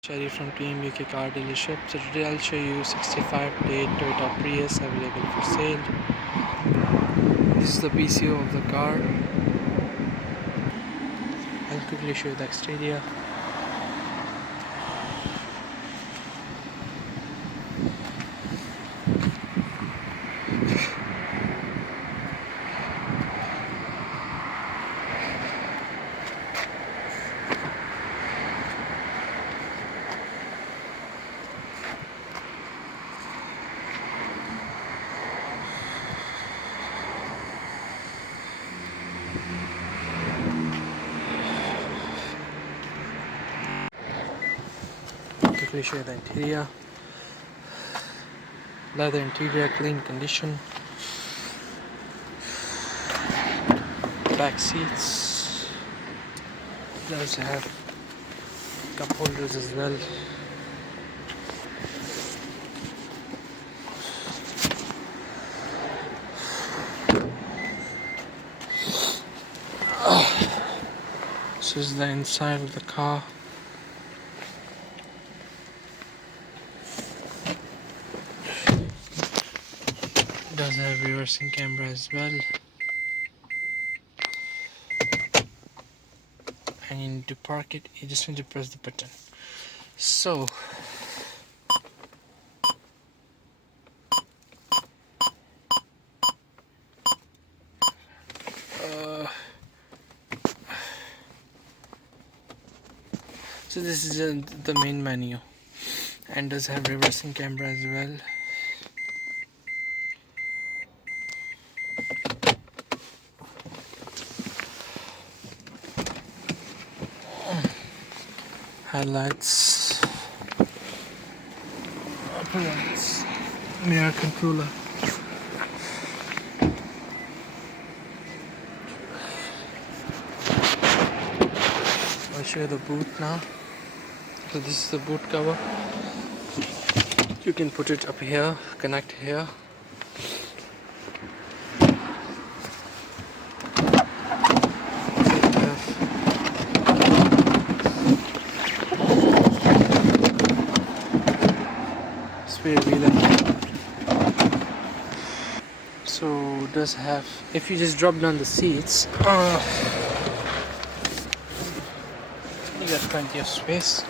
Cherry from PM UK car dealership. So today I'll show you 65 plate Toyota Prius available for sale. This is the PCO of the car. I'll quickly show you the exterior. Quickly show you the interior. Leather interior, clean condition. Back seats. Does have cup holders as well. This is the inside of the car. Does have reversing camera as well. And to park it, you just need to press the button. So so this is the main menu, and does have reversing camera as well. Highlights, upper lights, mirror controller. I'll show you the boot now. So this is the boot cover. You can put it up here, connect here. Spare wheel. So does have, if you just drop down the seats, you got plenty of space.